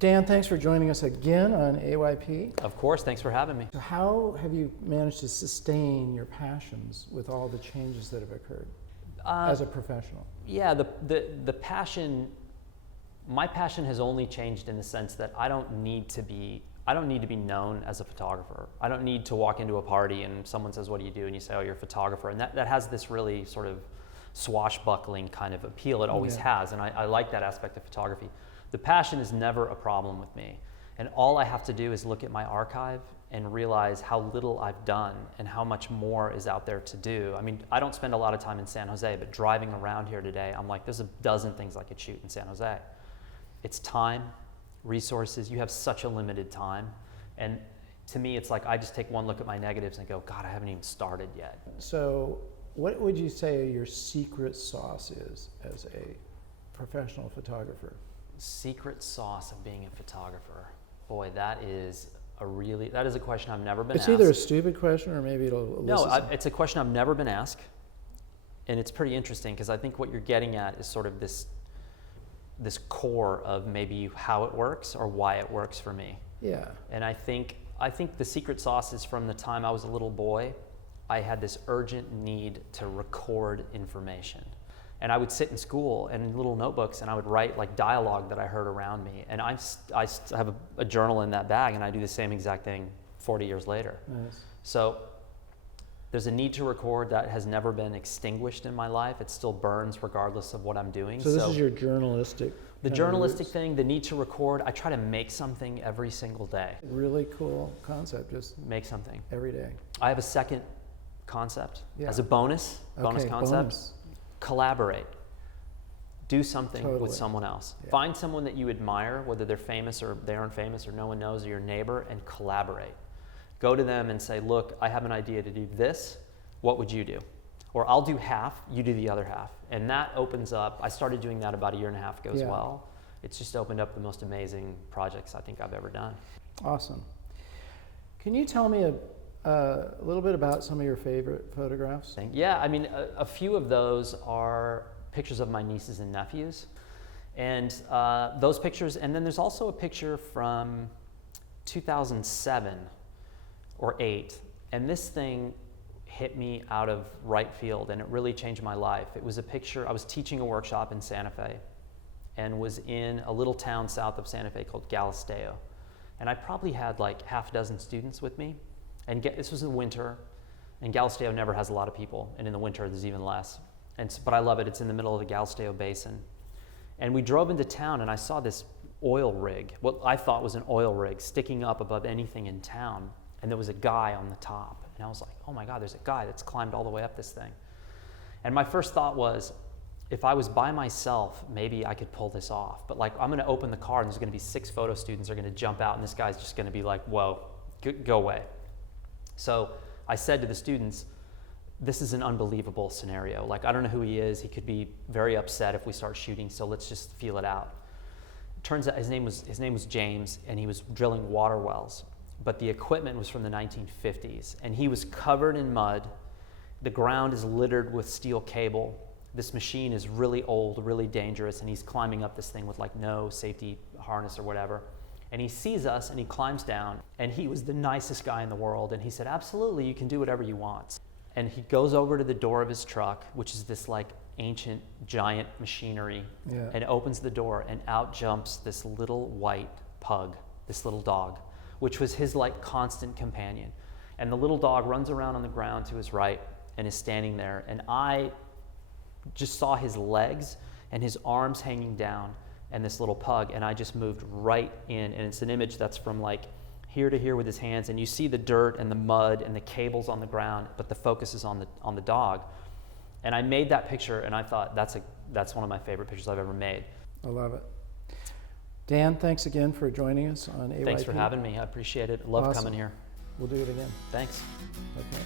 Dan, thanks for joining us again on AYP. Of course, thanks for having me. So how have you managed to sustain your passions with all the changes that have occurred as a professional? Yeah, the passion, my passion has only changed in the sense that I don't need to be known as a photographer. I don't need to walk into a party and someone says, "What do you do?" and you say, "Oh, you're a photographer." And that has this really sort of swashbuckling kind of appeal. It always has, and I like that aspect of photography. The passion is never a problem with me. And all I have to do is look at my archive and realize how little I've done and how much more is out there to do. I mean, I don't spend a lot of time in San Jose, but driving around here today, I'm like, there's a dozen things I could shoot in San Jose. It's time, resources. You have such a limited time. And to me, it's like I just take one look at my negatives and go, God, I haven't even started yet. So what would you say your secret sauce is as a professional photographer? Secret sauce of being a photographer. Boy, that is a question I've never been asked. It's either a stupid question or maybe it'll it's a question I've never been asked. And it's pretty interesting because I think what you're getting at is sort of this core of maybe how it works or why it works for me. Yeah. And I think the secret sauce is from the time I was a little boy. I had this urgent need to record information. And I would sit in school and in little notebooks and I would write like dialogue that I heard around me. And I have a journal in that bag and I do the same exact thing 40 years later. Nice. So there's a need to record that has never been extinguished in my life. It still burns regardless of what I'm doing. So this is your journalistic The journalistic thing, the need to record, I try to make something every single day. Really cool concept, just make something. Every day. I have a second concept as a bonus concept. Bonus. Collaborate. Do something with someone else. Yeah. Find someone that you admire, whether they're famous or they aren't famous or no one knows, or your neighbor, and collaborate. Go to them and say, look, I have an idea to do this. What would you do? Or I'll do half, you do the other half. And that opens up, I started doing that about 1.5 years ago as well. It's just opened up the most amazing projects I think I've ever done. Awesome. Can you tell me a little bit about some of your favorite photographs? Yeah, I mean, a few of those are pictures of my nieces and nephews. And those pictures, and then there's also a picture from 2007 or 8. And this thing hit me out of right field and it really changed my life. It was a picture, I was teaching a workshop in Santa Fe and was in a little town south of Santa Fe called Galisteo. And I probably had like half a dozen students with me. And this was in winter, and Galisteo never has a lot of people, and in the winter there's even less. But I love it, it's in the middle of the Galisteo Basin. And we drove into town and I saw this oil rig, what I thought was an oil rig, sticking up above anything in town. And there was a guy on the top. And I was like, oh my God, there's a guy that's climbed all the way up this thing. And my first thought was, if I was by myself, maybe I could pull this off. But like, I'm gonna open the car and there's gonna be 6 photo students are gonna jump out and this guy's just gonna be like, whoa, go away. So I said to the students, this is an unbelievable scenario. Like, I don't know who he is. He could be very upset if we start shooting, so let's just feel it out. It turns out his name was James, and he was drilling water wells. But the equipment was from the 1950s, and he was covered in mud. The ground is littered with steel cable. This machine is really old, really dangerous, and he's climbing up this thing with like no safety harness or whatever. And he sees us and he climbs down, and he was the nicest guy in the world. And he said, absolutely, you can do whatever you want. And he goes over to the door of his truck, which is this like ancient giant machinery, and opens the door, and out jumps this little white pug, this little dog, which was his like constant companion. And the little dog runs around on the ground to his right and is standing there. And I just saw his legs and his arms hanging down and this little pug, and I just moved right in. And it's an image that's from like here to here with his hands, and you see the dirt and the mud and the cables on the ground, but the focus is on the dog. And I made that picture, and I thought that's one of my favorite pictures I've ever made. I love it. Dan, thanks again for joining us on AYP. Thanks for having me. I appreciate it. I love coming here. We'll do it again. Thanks. Okay.